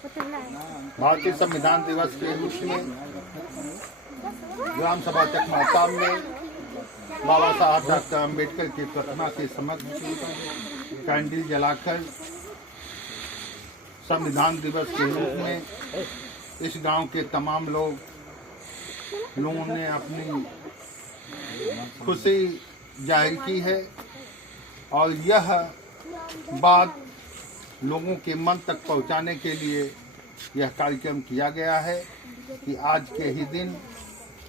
भारतीय संविधान दिवस के रूप में ग्राम सभा चकमाताम में बाबा साहब डॉक्टर अम्बेडकर की प्रतिमा के समक्ष कैंडल जलाकर संविधान दिवस के रूप में इस गांव के तमाम लोगों ने अपनी खुशी जाहिर की है और यह बात लोगों के मन तक पहुंचाने के लिए यह कार्यक्रम किया गया है कि आज के ही दिन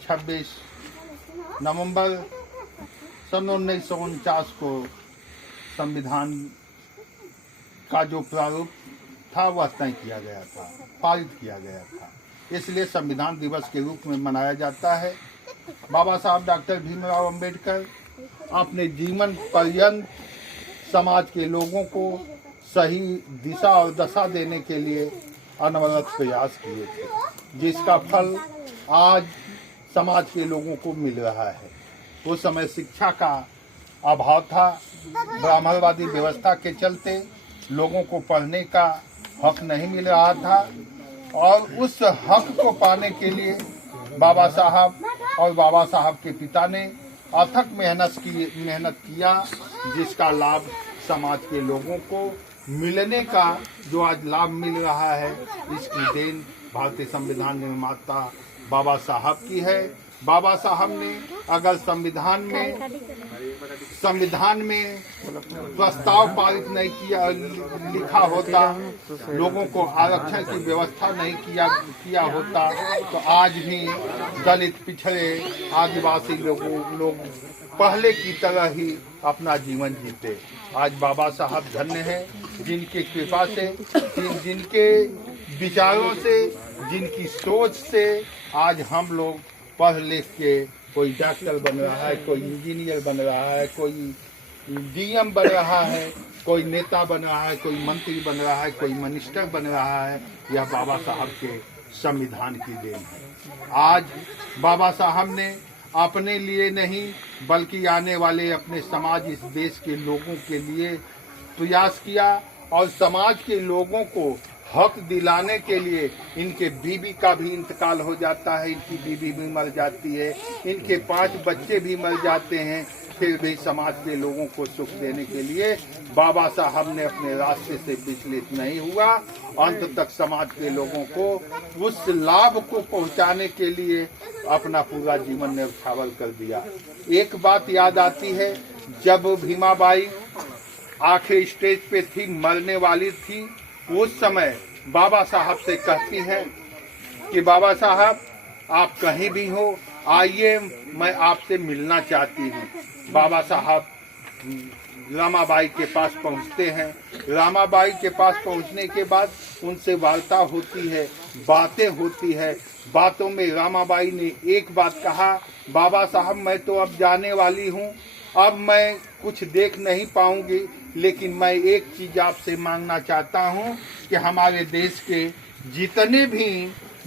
26 नवंबर सन 1949 को संविधान का जो प्रारूप था वह तय किया गया था, पारित किया गया था। इसलिए संविधान दिवस के रूप में मनाया जाता है। बाबा साहब डॉक्टर भीमराव अंबेडकर अपने जीवन पर्यंत समाज के लोगों को सही दिशा और दशा देने के लिए अनवरत प्रयास किए थे, जिसका फल आज समाज के लोगों को मिल रहा है। उस समय शिक्षा का अभाव था, ब्राह्मणवादी व्यवस्था के चलते लोगों को पढ़ने का हक नहीं मिल रहा था और उस हक को पाने के लिए बाबा साहब और बाबा साहब के पिता ने अथक मेहनत किया, जिसका लाभ समाज के लोगों को मिलने का जो आज लाभ मिल रहा है, इसकी देन भारतीय संविधान निर्माता बाबा साहब की है। बाबा साहब ने अगर संविधान में प्रस्ताव पारित नहीं किया लिखा होता, लोगों को आरक्षण की व्यवस्था नहीं किया होता, तो आज भी दलित पिछड़े आदिवासी लोग पहले की तरह ही अपना जीवन जीते। आज बाबा साहब धन्य हैं, जिनके कृपा से, जिनके विचारों से, जिनकी सोच से आज हम लोग पढ़ लिख के कोई डॉक्टर बन रहा है, कोई इंजीनियर बन रहा है, कोई डीएम बन रहा है, कोई नेता बन रहा है, कोई मंत्री बन रहा है, कोई मिनिस्टर बन रहा है। यह बाबा साहब के संविधान की देन है। आज बाबा साहब ने अपने लिए नहीं बल्कि आने वाले अपने समाज, इस देश के लोगों के लिए प्रयास किया और समाज के लोगों को हक दिलाने के लिए इनके बीवी का भी इंतकाल हो जाता है, इनकी बीवी भी मर जाती है, इनके 5 बच्चे भी मर जाते हैं, फिर भी समाज के लोगों को सुख देने के लिए बाबा साहब ने अपने रास्ते से विचलित नहीं हुआ, अंत तक समाज के लोगों को उस लाभ को पहुंचाने के लिए अपना पूरा जीवन न्यौछावर कर दिया। एक बात याद आती है, जब भीमाबाई आखिरी स्टेज पे थी, मरने वाली थी, उस समय बाबा साहब से कहती है कि बाबा साहब आप कहीं भी हो, आइए, मैं आपसे मिलना चाहती हूँ। बाबा साहब रामाबाई के पास पहुँचते हैं। रामाबाई के पास पहुँचने के बाद उनसे वार्ता होती है, बातें होती है। बातों में रामाबाई ने एक बात कहा, बाबा साहब मैं तो अब जाने वाली हूँ, अब मैं कुछ देख नहीं पाऊंगी, लेकिन मैं एक चीज आपसे मांगना चाहता हूं कि हमारे देश के जितने भी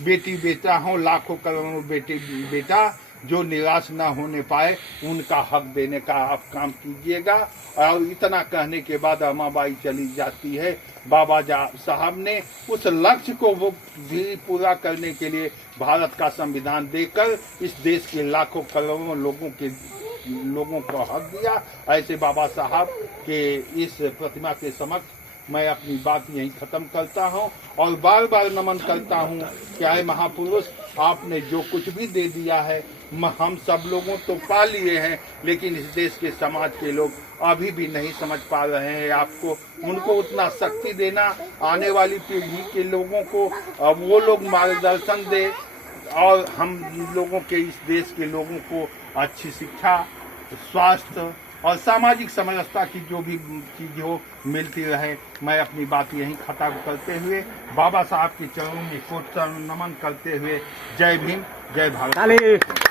बेटी बेटा हों, लाखों करोड़ों बेटा जो निराश ना होने पाए, उनका हक देने का आप काम कीजिएगा। और इतना कहने के बाद अम्माबाई चली जाती है। बाबा साहब ने उस लक्ष्य को वो भी पूरा करने के लिए भारत का संविधान देकर इस देश के लाखों करोड़ों लोगों को हक दिया। ऐसे बाबा साहब के इस प्रतिमा के समक्ष मैं अपनी बात यहीं खत्म करता हूं और बार बार नमन करता हूं कि आए महापुरुष, आपने जो कुछ भी दे दिया है हम सब लोगों तो पा लिए हैं, लेकिन इस देश के समाज के लोग अभी भी नहीं समझ पा रहे हैं आपको। उनको उतना शक्ति देना, आने वाली पीढ़ी के लोगों को वो लोग मार्गदर्शन दे और हम लोगों के, इस देश के लोगों को अच्छी शिक्षा, स्वास्थ्य और सामाजिक समरसता की जो भी चीज हो मिलती रहे। मैं अपनी बात यहीं खत्म करते हुए बाबा साहब के चरणों में कोट नमन करते हुए जय भीम, जय भारत।